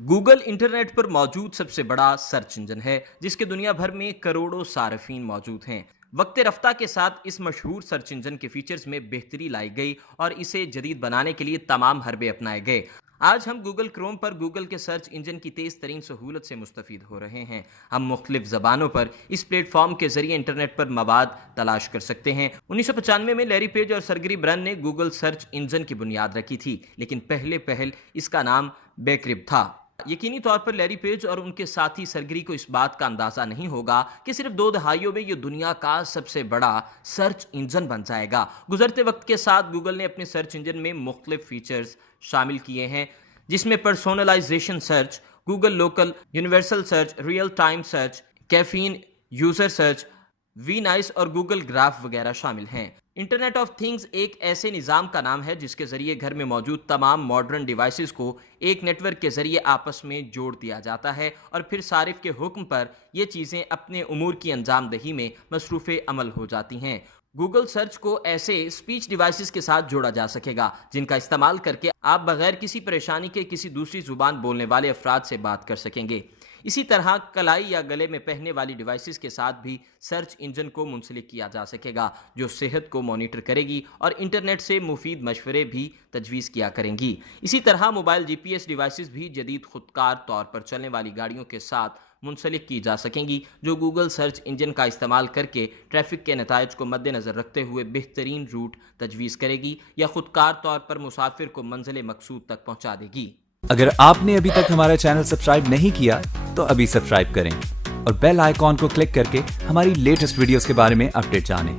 Google internet पर मौजूद सबसे बड़ा सर्च इंजन है, जिसके दुनिया भर में करोड़ों सार्फिन मौजूद हैं। वक्त रफ्ता के साथ इस मशहूर सर्च इंजन के फीचर्स में बेहतरी लाई गई और इसे जदीद बनाने के लिए तमाम हरबे अपनाए गए। आज हम गूगल क्रोम पर गूगल के सर्च इंजन की तेज़ तरीन सहूलत से मुस्तफ़ीद हो रहे हैं। हम मुख्तलिफ ज़बानों पर इस प्लेटफॉर्म के ज़रिए इंटरनेट पर मवाद तलाश कर सकते हैं। 1995 में लैरी पेज और सरगरी ब्रन ने गूगल सर्च इंजन की बुनियाद रखी थी, लेकिन पहले इसका नाम बेक्रिब था। यकीनी तौर पर लैरी पेज और उनके साथी सरगरी को इस बात का अंदाज़ा नहीं होगा कि सिर्फ 2 दहाइयों में ये दुनिया का सबसे बड़ा सर्च इंजन बन जाएगा। गुजरते वक्त के साथ गूगल ने अपने सर्च इंजन में मुख्तलिफ फीचर्स शामिल किए हैं, जिसमें personalization search, Google local, universal search, real time search, Caffeine, user search, Venice और गूगल ग्राफ वगैरह शामिल हैं। इंटरनेट ऑफ थिंग्स एक ऐसे निज़ाम का नाम है जिसके ज़रिए घर में मौजूद तमाम मॉडर्न डिवाइसेस को एक नेटवर्क के ज़रिए आपस में जोड़ दिया जाता है और फिर सारिफ के हुक्म पर ये चीज़ें अपने उमूर की अंजाम दही में मसरूफ़ अमल हो जाती हैं। गूगल सर्च को ऐसे स्पीच डिवाइसेस के साथ जोड़ा जा सकेगा जिनका इस्तेमाल करके आप बगैर किसी परेशानी के किसी दूसरी ज़ुबान बोलने वाले अफराद से बात कर सकेंगे। इसी तरह कलाई या गले में पहनने वाली डिवाइसेस के साथ भी सर्च इंजन को मुंसलिक किया जा सकेगा, जो सेहत को मॉनिटर करेगी और इंटरनेट से मुफीद मशवरे भी तजवीज़ किया करेंगी। इसी तरह मोबाइल GPS डिवाइसेस भी जदीद खुदकार तौर पर चलने वाली गाड़ियों के साथ मुंसलिक की जा सकेंगी, जो गूगल सर्च इंजन का इस्तेमाल करके ट्रैफिक के नताइज को मद्देनज़र रखते हुए बेहतरीन रूट तजवीज़ करेगी या खुदकार तौर पर मुसाफिर को मंजिल मकसूद तक पहुँचा देगी। अगर आपने अभी तक हमारा चैनल सब्सक्राइब नहीं किया तो अभी सब्सक्राइब करें और बेल आइकॉन को क्लिक करके हमारी लेटेस्ट वीडियोस के बारे में अपडेट जानें।